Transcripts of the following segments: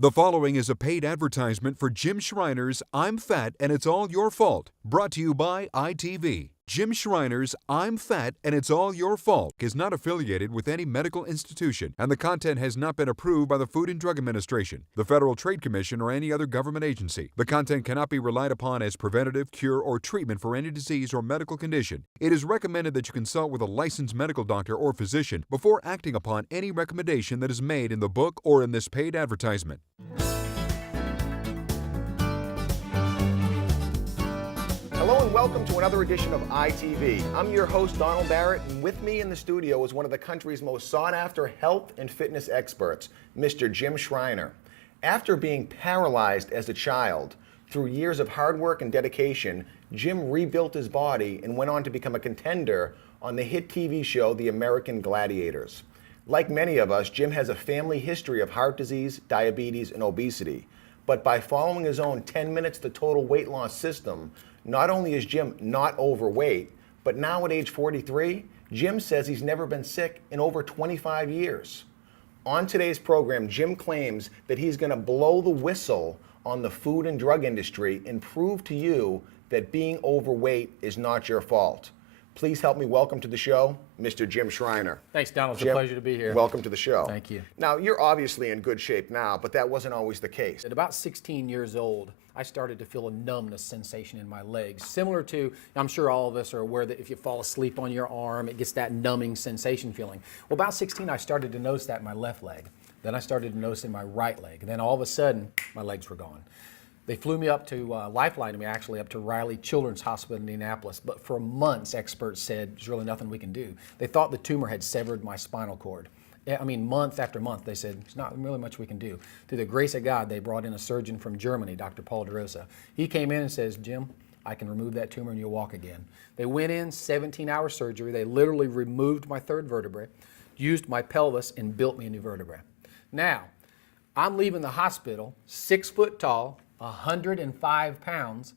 The following is a paid advertisement for Jim Schreiner's I'm Fat and It's All Your Fault, brought to you by ITV. Jim Schreiner's I'm Fat and It's All Your Fault is not affiliated with any medical institution, and the content has not been approved by the Food and Drug Administration, the Federal Trade Commission, or any other government agency. The content cannot be relied upon as preventative, cure, or treatment for any disease or medical condition. It is recommended that you consult with a licensed medical doctor or physician before acting upon any recommendation that is made in the book or in this paid advertisement. Hello and welcome to another edition of ITV. I'm your host, Donald Barrett, and with me in the studio is one of the country's most sought-after health and fitness experts, Mr. Jim Schreiner. After being paralyzed as a child, through years of hard work and dedication, Jim rebuilt his body and went on to become a contender on the hit TV show, The American Gladiators. Like many of us, Jim has a family history of heart disease, diabetes, and obesity. But by following his own 10 minutes to total weight loss system, not only is Jim not overweight, but now at age 43, Jim says he's never been sick in over 25 years. On today's program, Jim claims that he's going to blow the whistle on the food and drug industry and prove to you that being overweight is not your fault. Please help me welcome to the show, Mr. Jim Schreiner. Thanks, Donald. It's Jim, a pleasure to be here. Welcome to the show. Thank you. Now, you're obviously in good shape now, but that wasn't always the case. At about 16 years old, I started to feel a numbness sensation in my legs, similar to, I'm sure all of us are aware that if you fall asleep on your arm, it gets that numbing sensation feeling. Well, about 16, I started to notice that in my left leg. Then I started to notice in my right leg. And then all of a sudden, my legs were gone. They flew me up to Lifeline, me actually up to Riley Children's Hospital in Indianapolis. But for months, experts said there's really nothing we can do. They thought the tumor had severed my spinal cord. I mean, month after month, they said there's not really much we can do. Through the grace of God, they brought in a surgeon from Germany, Dr. Paul DeRosa. He came in and says, Jim, I can remove that tumor and you'll walk again. They went in, 17-hour surgery. They literally removed my third vertebrae, used my pelvis, and built me a new vertebrae. Now, I'm leaving the hospital, 6 foot tall, 105 pounds,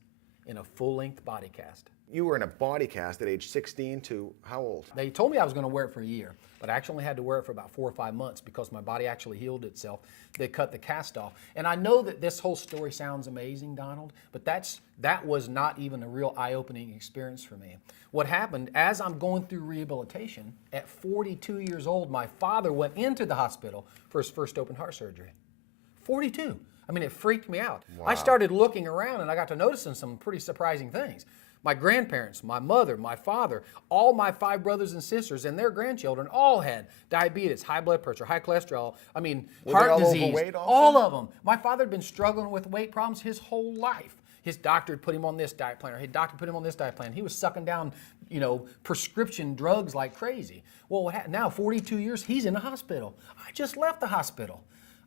in a full-length body cast. You were in a body cast at age 16 to how old? They told me I was going to wear it for a year, but I actually had to wear it for about 4 or 5 months because my body actually healed itself. They cut the cast off. And I know that this whole story sounds amazing, Donald, but that was not even a real eye-opening experience for me. What happened, as I'm going through rehabilitation, at 42 years old, my father went into the hospital for his first open heart surgery. 42. I mean, it freaked me out. Wow. I started looking around and I got to noticing some pretty surprising things. My grandparents, my mother, my father, all my 5 brothers and sisters and their grandchildren all had diabetes, high blood pressure, high cholesterol, heart disease, all of them. My father had been struggling with weight problems his whole life. His doctor had put him on this diet plan, or his doctor put him on this diet plan. He was sucking down, prescription drugs like crazy. Well, now 42 years, he's in the hospital. I just left the hospital.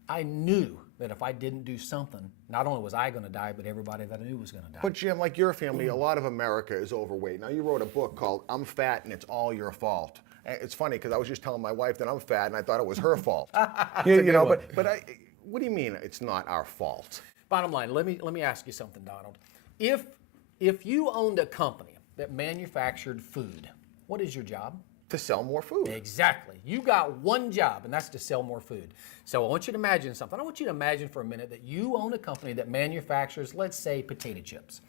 I knew that if I didn't do something, not only was I going to die, but everybody that I knew was going to die. But Jim, like your family, a lot of America is overweight. Now, you wrote a book called I'm Fat and It's All Your Fault. It's funny because I was just telling my wife that I'm fat and I thought it was her fault. What do you mean it's not our fault? Bottom line, let me ask you something, Donald. If you owned a company that manufactured food, what is your job? To sell more food. Exactly. You got one job, and that's to sell more food. So I want you to imagine something. I want you to imagine for a minute that you own a company that manufactures, let's say, potato chips.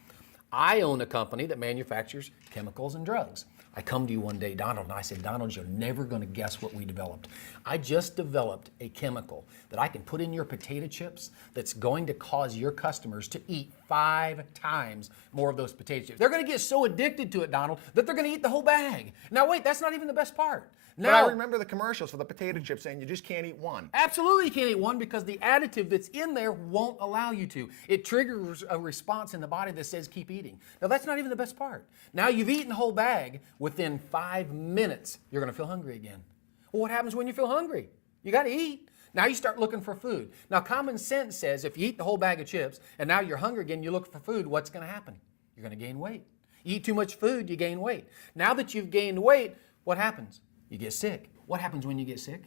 I own a company that manufactures chemicals and drugs. I come to you one day, Donald, and I said, Donald, you're never going to guess what we developed. I just developed a chemical that I can put in your potato chips that's going to cause your customers to eat 5 times more of those potato chips. They're going to get so addicted to it, Donald, that they're going to eat the whole bag. Now, wait, that's not even the best part. But I remember the commercials for the potato chips saying you just can't eat one. Absolutely you can't eat one because the additive that's in there won't allow you to. It triggers a response in the body that says keep eating. Now that's not even the best part. Now you've eaten the whole bag. Within 5 minutes, you're going to feel hungry again. Well, what happens when you feel hungry? You got to eat. Now you start looking for food. Now common sense says if you eat the whole bag of chips and now you're hungry again, you look for food, what's going to happen? You're going to gain weight. You eat too much food, you gain weight. Now that you've gained weight, what happens? You get sick. What happens when you get sick?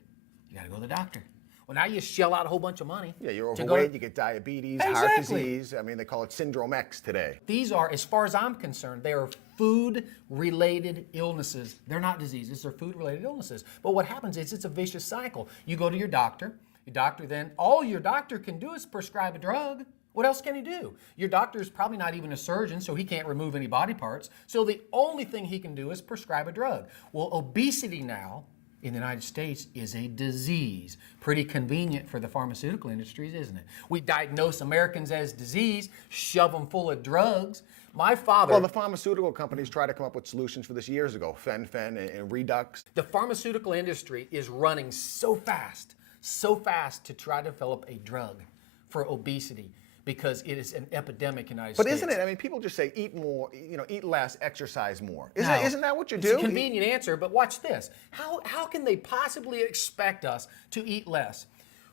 You got to go to the doctor. Well, now you shell out a whole bunch of money. Yeah, you're overweight, you get diabetes, heart disease. I mean, they call it Syndrome X today. These are, as far as I'm concerned, they are food-related illnesses. They're not diseases, they're food-related illnesses. But what happens is it's a vicious cycle. You go to your doctor, Your doctor then, all your doctor can do is prescribe a drug. What else can he do? Your doctor is probably not even a surgeon, so he can't remove any body parts. So the only thing he can do is prescribe a drug. Well, obesity now in the United States is a disease. Pretty convenient for the pharmaceutical industries, isn't it? We diagnose Americans as disease, shove them full of drugs. My father... Well, the pharmaceutical companies tried to come up with solutions for this years ago, Fen-Phen and Redux. The pharmaceutical industry is running so fast to try to develop a drug for obesity, because it is an epidemic in the United States. But isn't it? I mean, people just say eat more, eat less, exercise more. Isn't that what you do? It's a convenient answer, but watch this. How can they possibly expect us to eat less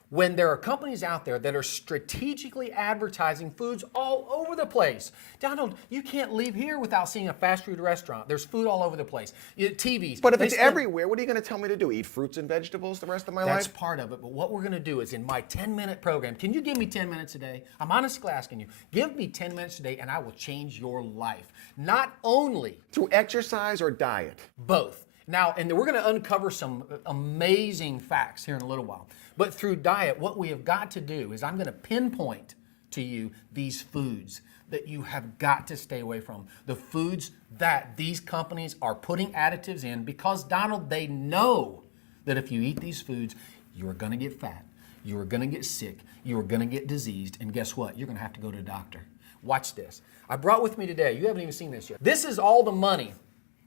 when there are companies out there that are strategically advertising foods all over the place? Donald, you can't leave here without seeing a fast food restaurant. There's food all over the place. TVs. But if it's everywhere, what are you going to tell me to do? Eat fruits and vegetables the rest of my life? That's part of it. But what we're going to do is in my 10-minute program, can you give me 10 minutes a day? I'm honestly asking you. Give me 10 minutes a day and I will change your life. Not only through exercise or diet? Both. Now, and we're going to uncover some amazing facts here in a little while. But through diet, what we have got to do is I'm going to pinpoint to you these foods that you have got to stay away from. The foods that these companies are putting additives in because, Donald, they know that if you eat these foods, you are going to get fat, you are going to get sick, you are going to get diseased, and guess what? You're going to have to go to a doctor. Watch this. I brought with me today, you haven't even seen this yet. This is all the money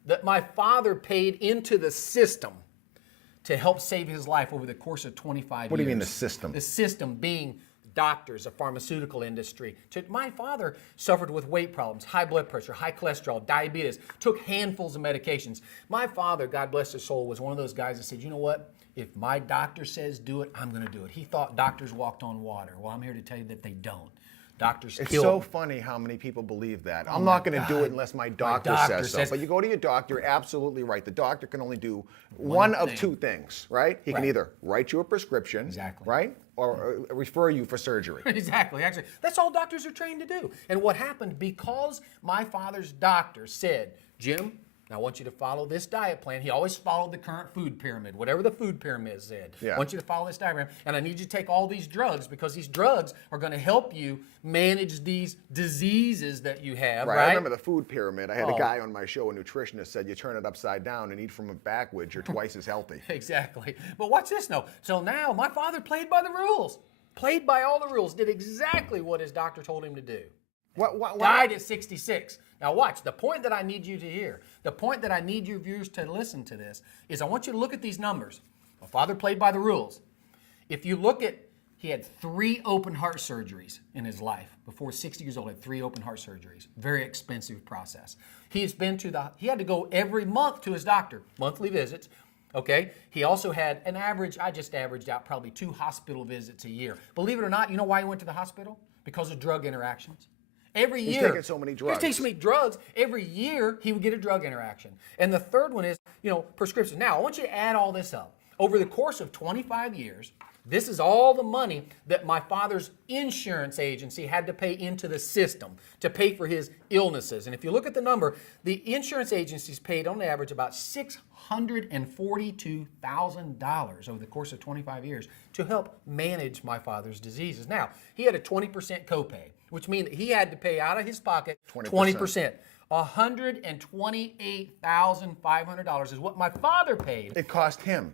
that my father paid into the system to help save his life over the course of 25 years. What do you mean the system? The system being doctors, a pharmaceutical industry. My father suffered with weight problems, high blood pressure, high cholesterol, diabetes, took handfuls of medications. My father, God bless his soul, was one of those guys that said, you know what? If my doctor says do it, I'm going to do it. He thought doctors walked on water. Well, I'm here to tell you that they don't. Doctors It's kill. so funny how many people believe that. I'm not going to do it unless my doctor says so. But you go to your doctor, you're absolutely right. The doctor can only do one of two things, right? He can either write you a prescription, Exactly. right? Or refer you for surgery. Exactly. Actually, that's all doctors are trained to do. And what happened, because my father's doctor said, Jim, I want you to follow this diet plan. He always followed the current food pyramid, whatever the food pyramid said. Yeah. I want you to follow this diagram, and I need you to take all these drugs because these drugs are going to help you manage these diseases that you have, right? I remember the food pyramid. I had a guy on my show, a nutritionist, said you turn it upside down and eat from it backwards, you're twice as healthy. Exactly. But watch this now. So now my father played by the rules, played by all the rules, did exactly what his doctor told him to do. Died at 66. Now watch, the point that I need you to hear, the point that I need your viewers to listen to this is I want you to look at these numbers. My father played by the rules. If you look at, he had 3 open heart surgeries in his life. Before 60 years old, he had 3 open heart surgeries. Very expensive process. He had to go every month to his doctor, monthly visits. Okay, he also had an average, I just averaged out probably 2 hospital visits a year. Believe it or not, you know why he went to the hospital? Because of drug interactions. Every year. He's taking so many drugs. He's taking so many drugs. Every year, he would get a drug interaction. And the third one is, prescriptions. Now, I want you to add all this up. Over the course of 25 years, this is all the money that my father's insurance agency had to pay into the system to pay for his illnesses. And if you look at the number, the insurance agencies paid on average about $642,000 over the course of 25 years to help manage my father's diseases. Now, he had a 20% copay, which means that he had to pay out of his pocket 20%. $128,500 is what my father paid. It cost him.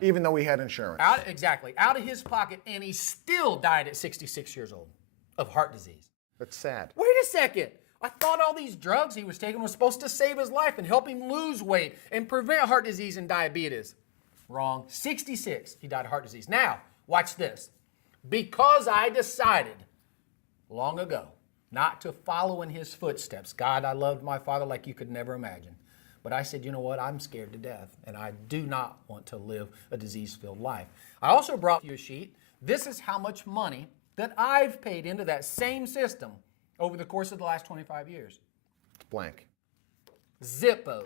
Even though he had insurance. Exactly. Out of his pocket, and he still died at 66 years old of heart disease. That's sad. Wait a second. I thought all these drugs he was taking was supposed to save his life and help him lose weight and prevent heart disease and diabetes. Wrong. 66, he died of heart disease. Now, watch this. Because I decided long ago not to follow in his footsteps. God, I loved my father like you could never imagine. But I said, you know what? I'm scared to death, and I do not want to live a disease-filled life. I also brought you a sheet. This is how much money that I've paid into that same system over the course of the last 25 years. It's blank. Zippo,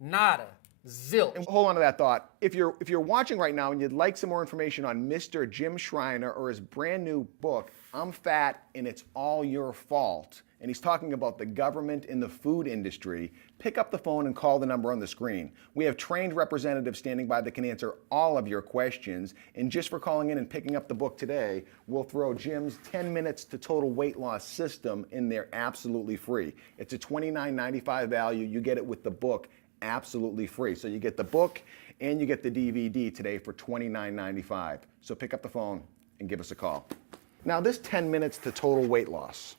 nada, Zilch. And hold on to that thought. If you're watching right now and you'd like some more information on Mr. Jim Schreiner or his brand new book, I'm Fat and It's All Your Fault, and he's talking about the government and the food industry, pick up the phone and call the number on the screen. We have trained representatives standing by that can answer all of your questions. And just for calling in and picking up the book today, we'll throw Jim's 10 Minutes to Total Weight Loss System in there absolutely free. It's a $29.95 value. You get it with the book absolutely free. So you get the book and you get the DVD today for $29.95. So pick up the phone and give us a call. Now this 10 minutes to total weight loss.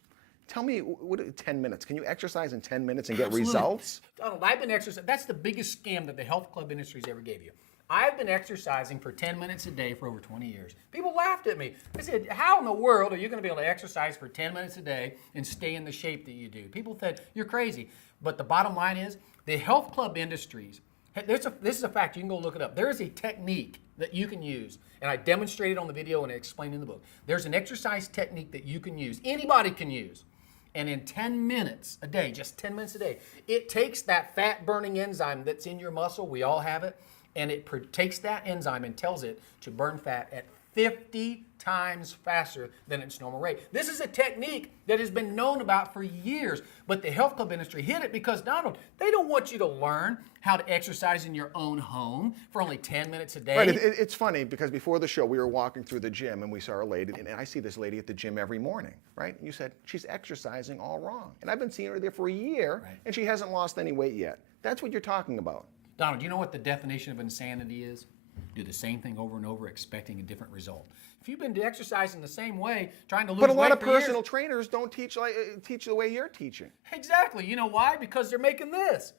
Tell me, what 10 minutes? Can you exercise in 10 minutes and get Absolutely. Results? Donald, I've been exercising. That's the biggest scam that the health club industry's ever gave you. I've been exercising for 10 minutes a day for over 20 years. People laughed at me. They said, how in the world are you going to be able to exercise for 10 minutes a day and stay in the shape that you do? People said, you're crazy. But the bottom line is, the health club industries, this is a fact, you can go look it up. There is a technique that you can use, and I demonstrated on the video and I explained in the book. There's an exercise technique that you can use, anybody can use. And in 10 minutes a day, just 10 minutes a day, it takes that fat-burning enzyme that's in your muscle, we all have it, and it takes that enzyme and tells it to burn fat at 50 times faster than its normal rate. This is a technique that has been known about for years, but the health club industry hid it because, Donald, they don't want you to learn how to exercise in your own home for only 10 minutes a day. Right, it's funny because before the show we were walking through the gym and we saw a lady, and I see this lady at the gym every morning, right? And you said, she's exercising all wrong. And I've been seeing her there for a year, Right. and she hasn't lost any weight yet. That's what you're talking about. Donald, do you know what the definition of insanity is? Do the same thing over and over, expecting a different result. If you've been exercising the same way, trying to lose weight But a lot of for years- personal trainers don't teach the way you're teaching. Exactly. You know why? Because they're making this.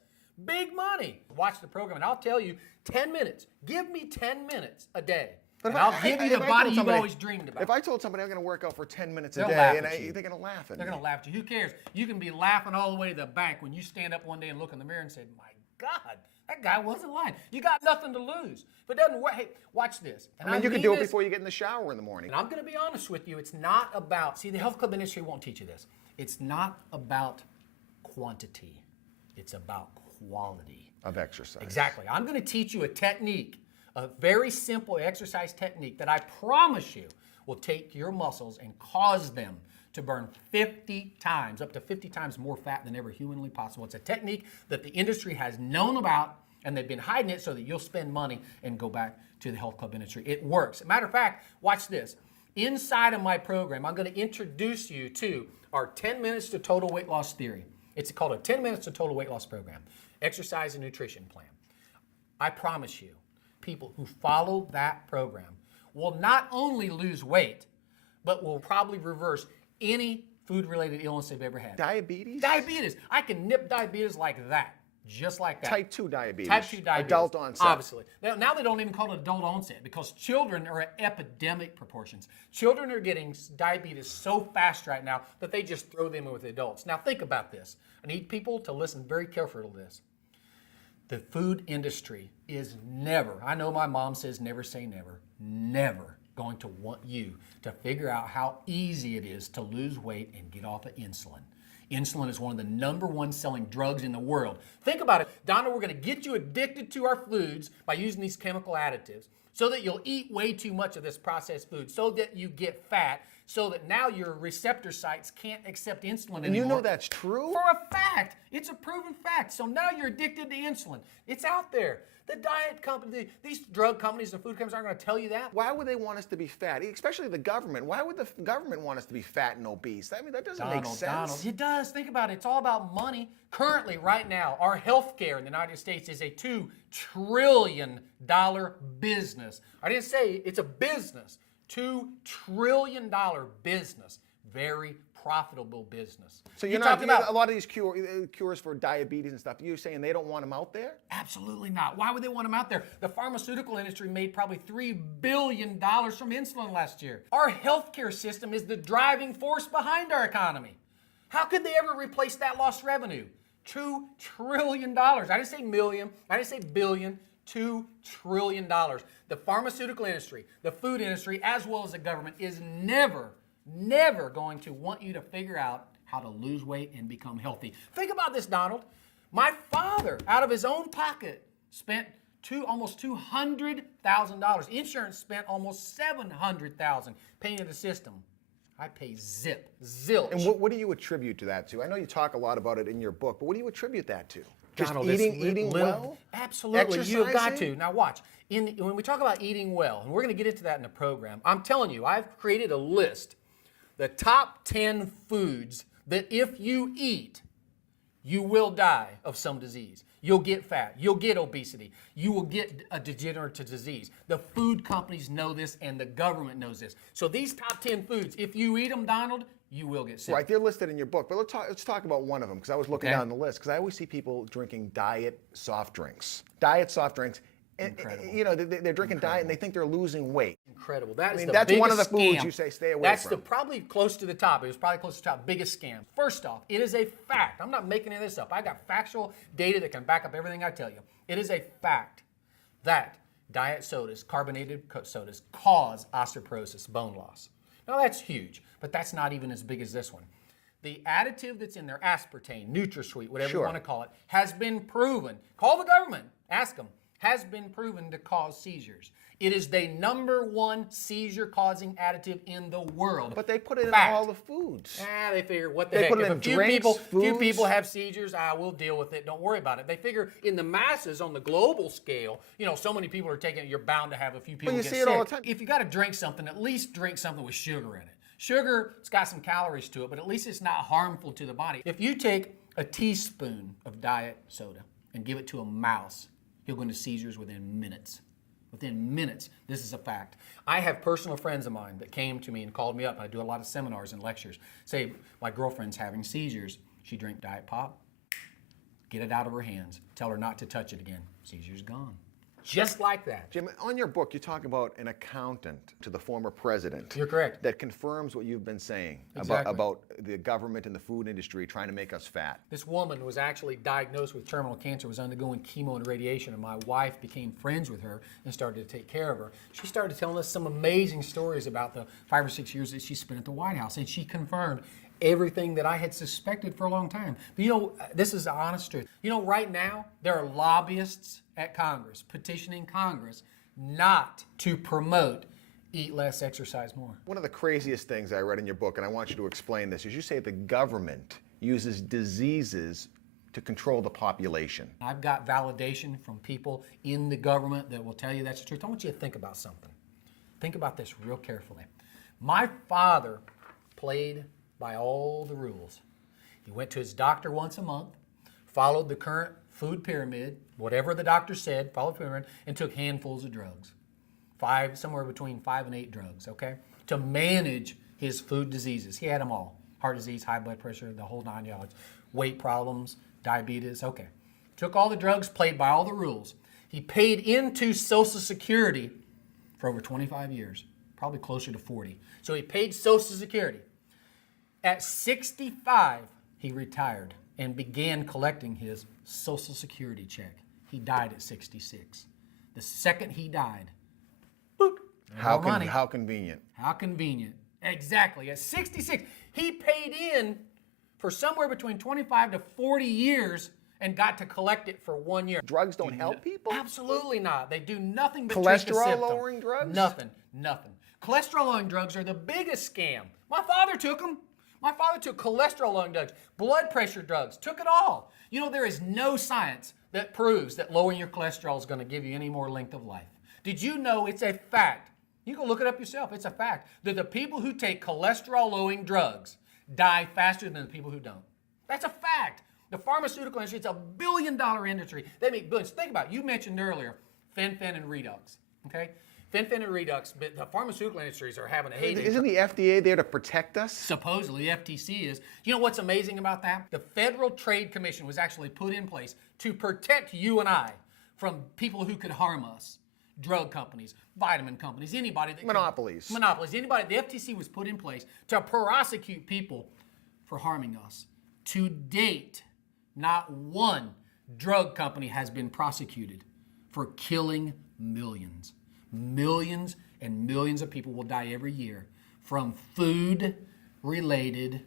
Big money. Watch the program, and I'll tell you, 10 minutes. Give me 10 minutes a day. But And I'll give you the body you've always dreamed about. If I told somebody I'm going to work out for 10 minutes a They'll day, laugh and at you. they're going to laugh at They're me. going to laugh at you. Who cares? You can be laughing all the way to the bank when you stand up one day and look in the mirror and say, my God, that guy wasn't lying. You got nothing to lose. If it doesn't work, hey, watch this. And I mean, you can do it this- before you get in the shower in the morning. And I'm going to be honest with you, it's not about, see, the health club industry won't teach you this. It's not about quantity. It's about quality. Of exercise. Exactly. I'm going to teach you a technique, a very simple exercise technique that I promise you will take your muscles and cause them to burn 50 times, up to 50 times more fat than ever humanly possible. It's a technique that the industry has known about, and they've been hiding it so that you'll spend money and go back to the health club industry. It works. As a matter of fact, watch this. Inside of my program, I'm going to introduce you to our 10 Minutes to Total Weight Loss Theory. It's called a 10 Minutes to Total Weight Loss Program, exercise and nutrition plan. I promise you, people who follow that program will not only lose weight, but will probably reverse any food-related illness they've ever had. Diabetes? Diabetes. I can nip diabetes like that, just like that. Type 2 diabetes. Type 2 diabetes. Adult onset. Obviously. Now they don't even call it adult onset because children are at epidemic proportions. Children are getting diabetes so fast right now that they just throw them in with adults. Now think about this. I need people to listen very carefully to this. The food industry is never, I know my mom says never say never, never going to want you to figure out how easy it is to lose weight and get off of insulin. Insulin is one of the #1 selling drugs in the world. Think about it. Donna, we're going to get you addicted to our foods by using these chemical additives so that you'll eat way too much of this processed food, so that you get fat, so that now your receptor sites can't accept insulin anymore. And you know that's true? For a fact. It's a proven fact. So now you're addicted to insulin. It's out there. The diet company, these drug companies and food companies aren't going to tell you that. Why would they want us to be fat? Especially the government. Why would the government want us to be fat and obese? I mean, that doesn't make sense. Donald, it does. Think about it. It's all about money. Currently, right now, our health care in the United States is a $2 trillion business. I didn't say it's a business. $2 trillion business. Very profitable business. So you're not talking about a lot of these cures for diabetes and stuff. You're saying they don't want them out there? Absolutely not. Why would they want them out there? The pharmaceutical industry made probably $3 billion from insulin last year. Our healthcare system is the driving force behind our economy. How could they ever replace that lost revenue? $2 trillion. I didn't say million. I didn't say billion. $2 trillion. The pharmaceutical industry, the food industry, as well as the government is never going to want you to figure out how to lose weight and become healthy. Think about this, Donald. My father, out of his own pocket, spent almost $200,000. Insurance spent almost $700,000 paying the system. I pay zilch. And what do you attribute to that to? I know you talk a lot about it in your book, but what do you attribute that to? Just Donald, this eating well? Absolutely, you've got Exercising? to. Now watch, when we talk about eating well, and we're going to get into that in the program, I'm telling you, I've created a list, the top 10 foods that if you eat, you will die of some disease. You'll get fat. You'll get obesity. You will get a degenerative disease. The food companies know this, and the government knows this. So these top 10 foods, if you eat them, Donald, you will get sick. Right, they're listed in your book, but let's talk about one of them, because I was looking Okay. down the list, because I always see people drinking diet soft drinks. Diet soft drinks. And, you know, they're drinking diet and they think they're losing weight. Incredible. That is mean, the that's one biggest of the foods scam. you say stay away That's from. probably close to the top. It was probably close to the top. Biggest scam. First off, it is a fact. I'm not making any of this up. I got factual data that can back up everything I tell you. It is a fact that diet sodas, carbonated sodas, cause osteoporosis, bone loss. Now that's huge, but that's not even as big as this one. The additive that's in there, aspartame, NutraSweet, whatever you want to call it, has been proven. Call the government, ask them. Has been proven to cause seizures. It is the #1 seizure-causing additive in the world. But they put it in Fact. all the foods. They figure, what the They heck? put it If in a few drinks, few people foods. have seizures, I will deal with it. Don't worry about it. They figure in the masses, on the global scale, you know, so many people are taking it, you're bound to have a few people you get see sick. it all the time. If you got to drink something, at least drink something with sugar in it. Sugar, it's got some calories to it, but at least it's not harmful to the body. If you take a teaspoon of diet soda and give it to a mouse, he'll go into seizures within minutes. Within minutes. This is a fact. I have personal friends of mine that came to me and called me up. I do a lot of seminars and lectures. Say, my girlfriend's having seizures. She drank Diet Pop. Get it out of her hands. Tell her not to touch it again. Seizure's gone. Just like that. Jim, on your book, you talk about an accountant to the former president. You're correct. That confirms what you've been saying Exactly. about the government and the food industry trying to make us fat. This woman was actually diagnosed with terminal cancer, was undergoing chemo and radiation, and my wife became friends with her and started to take care of her. She started telling us some amazing stories about the 5 or 6 years that she spent at the White House, and she confirmed everything that I had suspected for a long time. But you know, this is the honest truth. You know, right now, there are lobbyists at Congress petitioning Congress not to promote eat less, exercise more. One of the craziest things I read in your book, and I want you to explain this, is you say the government uses diseases to control the population. I've got validation from people in the government that will tell you that's the truth. I want you to think about something. Think about this real carefully. My father played by all the rules. He went to his doctor once a month, followed the current food pyramid, whatever the doctor said, followed the pyramid, and took handfuls of drugs. Somewhere between 5 and 8 drugs, okay? To manage his food diseases. He had them all. Heart disease, high blood pressure, the whole 9 yards. Weight problems, diabetes, okay. Took all the drugs, played by all the rules. He paid into Social Security for over 25 years, probably closer to 40. So he paid Social Security. At 65, he retired and began collecting his Social Security check. He died at 66. The second he died, boop, How no money. convenient. How convenient. Exactly. At 66, he paid in for somewhere between 25 to 40 years and got to collect it for 1 year. Drugs don't help people? Absolutely not. They do nothing but treat the symptom. Cholesterol-lowering drugs? Nothing. Cholesterol-lowering drugs are the biggest scam. My father took them. My father took cholesterol-lowering drugs, blood pressure drugs, took it all. You know, there is no science that proves that lowering your cholesterol is going to give you any more length of life. Did you know it's a fact? You can look it up yourself. It's a fact that the people who take cholesterol-lowering drugs die faster than the people who don't. That's a fact. The pharmaceutical industry, it's a billion-dollar industry. They make billions. Think about it. You mentioned earlier fen-phen and Redox, okay? Fen-phen and Redox, but the pharmaceutical industries are having a heyday. Isn't the FDA there to protect us? Supposedly, the FTC is. You know what's amazing about that? The Federal Trade Commission was actually put in place to protect you and I from people who could harm us. Drug companies, vitamin companies, anybody that Monopolies. Monopolies. Anybody. The FTC was put in place to prosecute people for harming us. To date, not one drug company has been prosecuted for killing millions. Millions and millions of people will die every year from food-related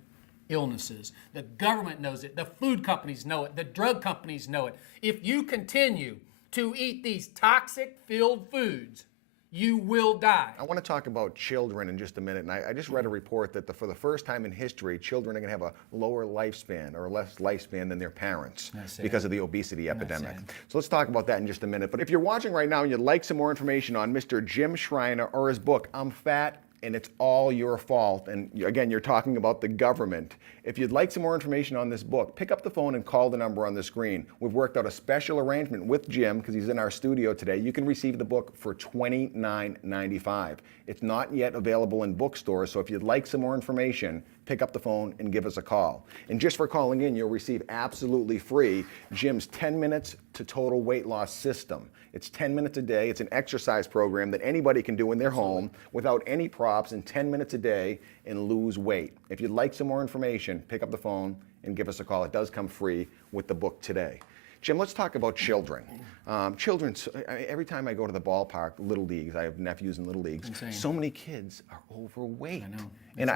illnesses. The government knows it. The food companies know it. The drug companies know it. If you continue to eat these toxic-filled foods, you will die. I want to talk about children in just a minute, and I just read a report that for the first time in history, children are going to have a lower lifespan or less lifespan than their parents because of the obesity epidemic. So let's talk about that in just a minute. But if you're watching right now and you'd like some more information on Mr. Jim Schreiner or his book, I'm Fat and It's All Your Fault, and again, you're talking about the government. If you'd like some more information on this book, pick up the phone and call the number on the screen. We've worked out a special arrangement with Jim because he's in our studio today. You can receive the book for $29.95. It's not yet available in bookstores, so if you'd like some more information, pick up the phone and give us a call. And just for calling in, you'll receive absolutely free Jim's 10 Minutes to Total Weight Loss System. It's 10 minutes a day. It's an exercise program that anybody can do in their home without any props in 10 minutes a day and lose weight. If you'd like some more information, pick up the phone and give us a call. It does come free with the book today. Jim, let's talk about children. Every time I go to the ballpark, little leagues, I have nephews in little leagues, so many kids are overweight. I know. And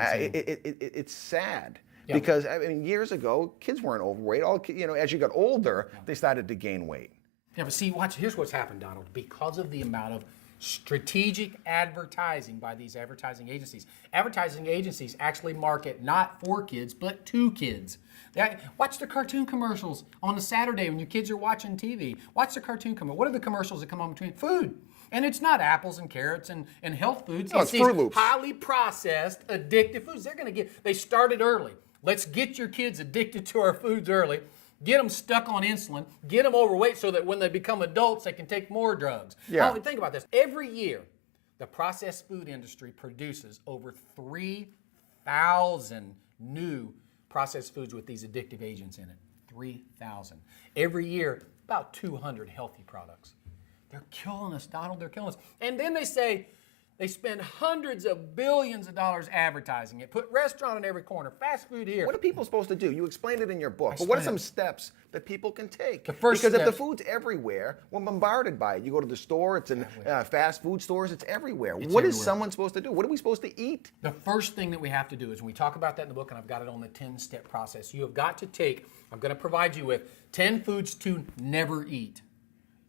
it's sad. Yeah. Because years ago, kids weren't overweight. As you got older, they started to gain weight. Yeah, but see, here's what's happened, Donald. Because of the amount of strategic advertising by these advertising agencies. Advertising agencies actually market not for kids, but to kids. Watch the cartoon commercials on a Saturday when your kids are watching TV. Watch the cartoon commercials. What are the commercials that come on between? Food. And it's not apples and carrots and health foods. No, it's Fruit Loops. Highly processed, addictive foods. They started early. Let's get your kids addicted to our foods early. Get them stuck on insulin, get them overweight so that when they become adults, they can take more drugs. Yeah. Now, think about this. Every year, the processed food industry produces over 3,000 new processed foods with these addictive agents in it. 3,000. Every year, about 200 healthy products. They're killing us, Donald. They're killing us. And then they say, they spend hundreds of billions of dollars advertising it. Put restaurant on every corner, fast food here. What are people supposed to do? You explained it in your book. But what are some steps that people can take? Because if the food's everywhere, we're bombarded by it. You go to the store, it's in fast food stores, it's everywhere. What is someone supposed to do? What are we supposed to eat? The first thing that we have to do is, when we talk about that in the book, and I've got it on the 10-step process, you have got to take, I'm going to provide you with 10 foods to never eat.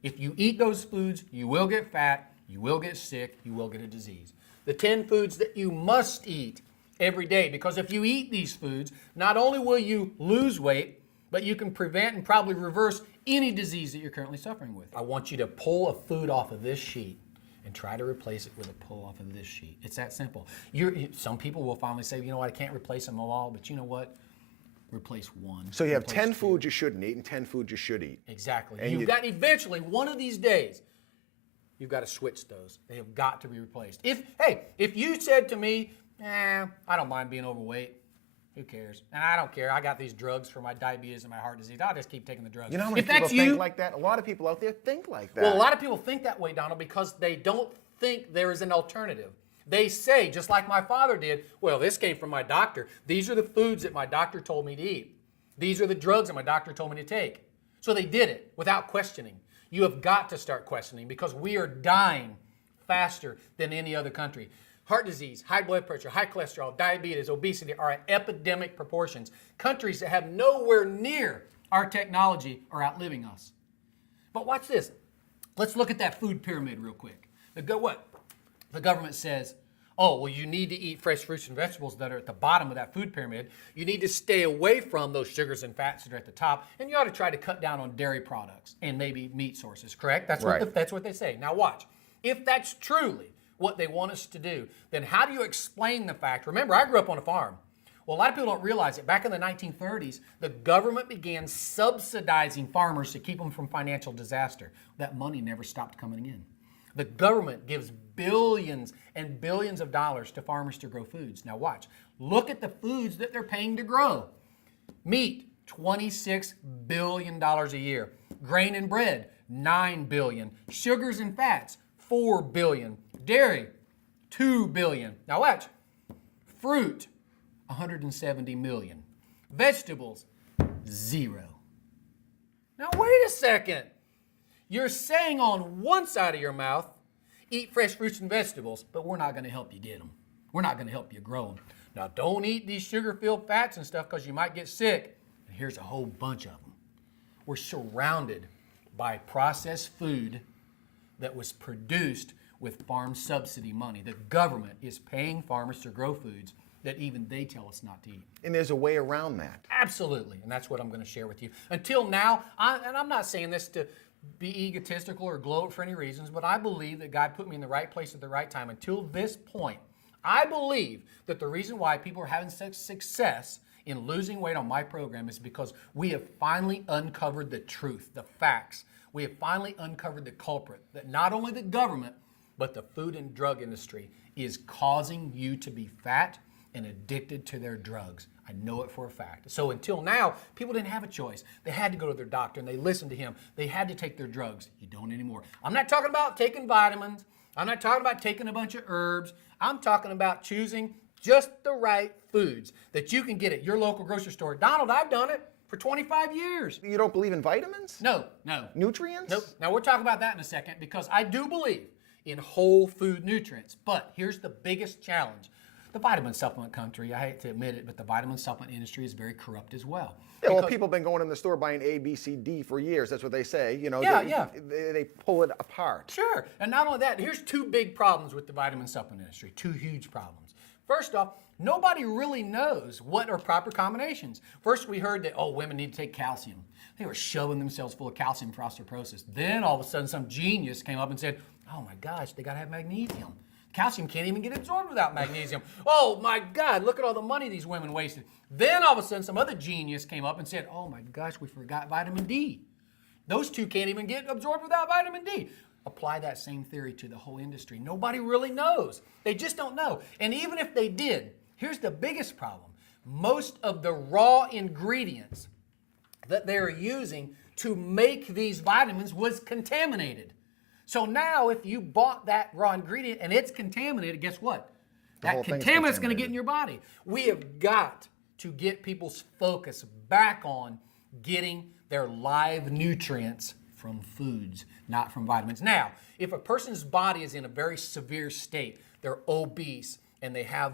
If you eat those foods, you will get fat, you will get sick, you will get a disease. The 10 foods that you must eat every day, because if you eat these foods, not only will you lose weight, but you can prevent and probably reverse any disease that you're currently suffering with. I want you to pull a food off of this sheet and try to replace it with a pull off of this sheet. It's that simple. Some people will finally say, you know what, I can't replace them all, but you know what? Replace one. So you have 10 foods you shouldn't eat and 10 foods you should eat. Exactly. And you've got eventually, one of these days, you've got to switch those. They have got to be replaced. If you said to me, I don't mind being overweight, who cares? And I don't care. I got these drugs for my diabetes and my heart disease. I'll just keep taking the drugs. You know how many people think like that? A lot of people out there think like that. Well, a lot of people think that way, Donald, because they don't think there is an alternative. They say, just like my father did, well, this came from my doctor. These are the foods that my doctor told me to eat. These are the drugs that my doctor told me to take. So they did it without questioning. You have got to start questioning, because we are dying faster than any other country. Heart disease, high blood pressure, high cholesterol, diabetes, obesity are at epidemic proportions. Countries that have nowhere near our technology are outliving us. But watch this. Let's look at that food pyramid real quick. The government says, oh, well, you need to eat fresh fruits and vegetables that are at the bottom of that food pyramid. You need to stay away from those sugars and fats that are at the top, and you ought to try to cut down on dairy products and maybe meat sources, correct? That's what they say. Now watch. If that's truly what they want us to do, then how do you explain the fact? Remember, I grew up on a farm. Well, a lot of people don't realize it. Back in the 1930s, the government began subsidizing farmers to keep them from financial disaster. That money never stopped coming in. The government gives billions and billions of dollars to farmers to grow foods. Now watch. Look at the foods that they're paying to grow. Meat, $26 billion a year. Grain and bread, $9 billion. Sugars and fats, $4 billion. Dairy, $2 billion. Now watch. Fruit, $170 million. Vegetables, $0. Now wait a second. You're saying on one side of your mouth, eat fresh fruits and vegetables, but we're not going to help you get them. We're not going to help you grow them. Now, don't eat these sugar-filled fats and stuff because you might get sick. And here's a whole bunch of them. We're surrounded buy processed food that was produced with farm subsidy money. The government is paying farmers to grow foods that even they tell us not to eat. And there's a way around that. Absolutely, and that's what I'm going to share with you. Until now, and I'm not saying this to be egotistical or gloat for any reasons, but I believe that God put me in the right place at the right time. Until this point, I believe that the reason why people are having such success in losing weight on my program is because we have finally uncovered the truth, the facts. We have finally uncovered the culprit, that not only the government, but the food and drug industry is causing you to be fat and addicted to their drugs. I know it for a fact. So until now, people didn't have a choice. They had to go to their doctor and they listened to him. They had to take their drugs. You don't anymore. I'm not talking about taking vitamins. I'm not talking about taking a bunch of herbs. I'm talking about choosing just the right foods that you can get at your local grocery store. Donald, I've done it for 25 years. You don't believe in vitamins? No. Nutrients? Nope. Now we'll talk about that in a second because I do believe in whole food nutrients. But here's the biggest challenge. The vitamin supplement country, I hate to admit it, but the vitamin supplement industry is very corrupt as well. Yeah, well, people have been going in the store buying A, B, C, D for years. That's what they say. You know, they pull it apart. Sure. And not only that, here's two big problems with the vitamin supplement industry, two huge problems. First off, nobody really knows what are proper combinations. First, we heard that, women need to take calcium. They were shoving themselves full of calcium for osteoporosis. Then all of a sudden, some genius came up and said, oh my gosh, they got to have magnesium. Calcium can't even get absorbed without magnesium. Oh my God, look at all the money these women wasted. Then all of a sudden, some other genius came up and said, oh my gosh, we forgot vitamin D. Those two can't even get absorbed without vitamin D. Apply that same theory to the whole industry. Nobody really knows. They just don't know. And even if they did, here's the biggest problem. Most of the raw ingredients that they're using to make these vitamins was contaminated. So now if you bought that raw ingredient and it's contaminated, guess what? That contaminant's going to get in your body. We have got to get people's focus back on getting their live nutrients from foods, not from vitamins. Now, if a person's body is in a very severe state, they're obese and they have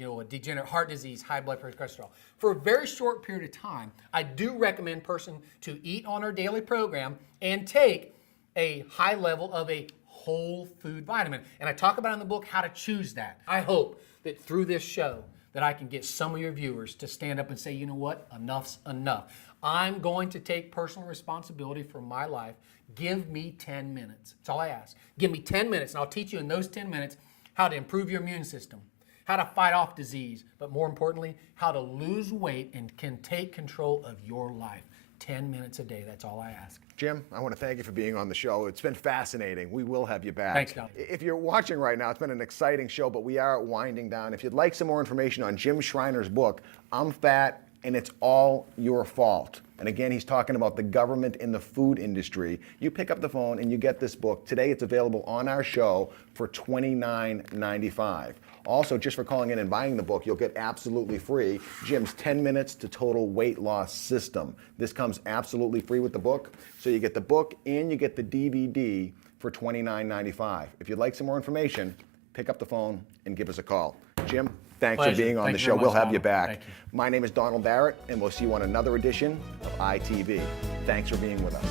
a degenerate heart disease, high blood pressure, cholesterol. For a very short period of time, I do recommend a person to eat on our daily program and take a high level of a whole food vitamin. And I talk about in the book how to choose that. I hope that through this show that I can get some of your viewers to stand up and say, you know what, enough's enough. I'm going to take personal responsibility for my life. Give me 10 minutes. That's all I ask. Give me 10 minutes and I'll teach you in those 10 minutes how to improve your immune system, how to fight off disease, but more importantly, how to lose weight and can take control of your life. 10 minutes a day, that's all I ask. Jim, I want to thank you for being on the show. It's been fascinating. We will have you back. Thanks, Don. If you're watching right now, it's been an exciting show, but we are winding down. If you'd like some more information on Jim Schreiner's book, I'm Fat and It's All Your Fault. And again, he's talking about the government in the food industry. You pick up the phone and you get this book. Today it's available on our show for $29.95. Also, just for calling in and buying the book, you'll get absolutely free Jim's 10 Minutes to Total Weight Loss System. This comes absolutely free with the book. So you get the book and you get the DVD for $29.95. If you'd like some more information, pick up the phone and give us a call. Jim, thanks for being on the show. We'll have you back. Thank you. My name is Donald Barrett, and we'll see you on another edition of ITV. Thanks for being with us.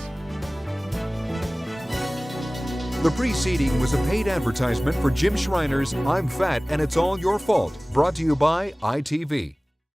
The preceding was a paid advertisement for Jim Schreiner's I'm Fat and It's All Your Fault, brought to you by ITV.